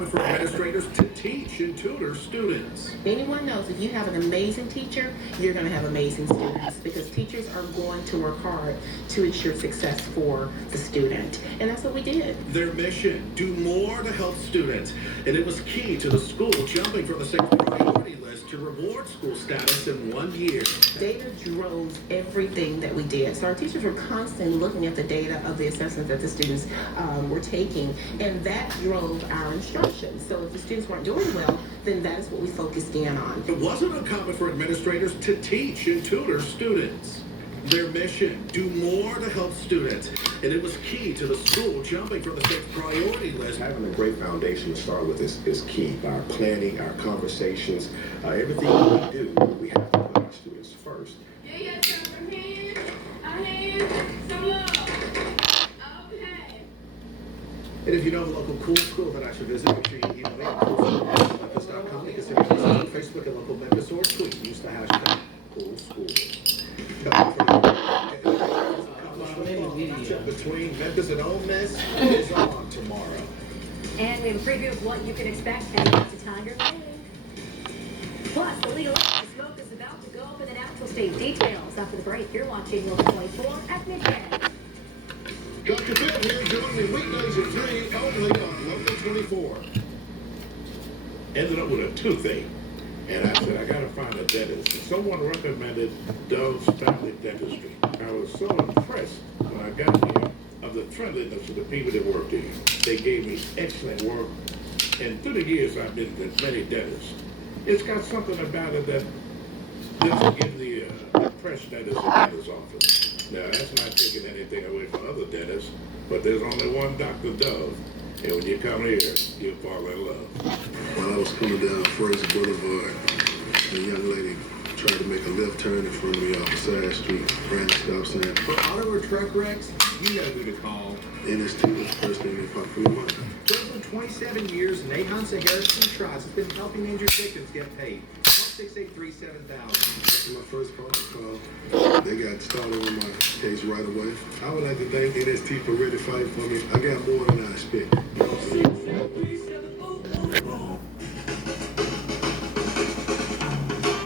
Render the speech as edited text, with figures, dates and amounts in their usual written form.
common for administrators to teach and tutor students. Anyone knows if you have an amazing teacher, you're going to have amazing students, because teachers are going to work hard to ensure success for the student. And that's what we did. Their mission, do more to help students. And it was key to the school jumping from the 6th priority list to reward school status in 1 year. Data drove everything that we did. So our teachers were constantly looking at the data of the assessments that the students were taking, and that drove our instruction. So if the students weren't doing well, then that is what we focused in on. It wasn't uncommon for administrators to teach and tutor students. Their mission, do more to help students. And it was key to the school jumping from the 6th priority list. Having a great foundation to start with is key. Our planning, our conversations, everything we do, we have to put our students first. And if you know of a local cool school that I should visit, make sure you email me at coolschool@memphis.com. You can send me a message on Facebook at local Memphis or tweet. Use the hashtag coolschool. Between Memphis and Ole Miss is on tomorrow. And we have a preview of what you can expect heading up to Tiger Lake. Plus, the legal smoke is about to go up in the natural state. Details after the break. You're watching Local 24 at midday. Dr. Phil here, join me weekdays at 3 only on Local 24. Ended up with a toothache, and I said, I gotta find a dentist. And someone recommended Dove's Family Dentistry. I was so impressed when I got here of the friendliness of the people that worked here. They gave me excellent work, and through the years I've been to many dentists. It's got something about it that doesn't give the impression that it's a dentist's office. Now, that's not taking anything away from other dentists, but there's only one Dr. Dove, and when you come here, you'll fall in love. While I was coming down Fraser Boulevard, a young lady tried to make a left turn in front of me off the side street, ran the stop sign. For auto or truck wrecks, you know who to call. NST was the first thing they popped through my mind. For 27 years, Nate Hunsa Harrison Trust has been helping injured victims get paid. Call 683-7000. After my first phone call, they got started on my case right away. I would like to thank NST for really fighting for me. I got more than I expected.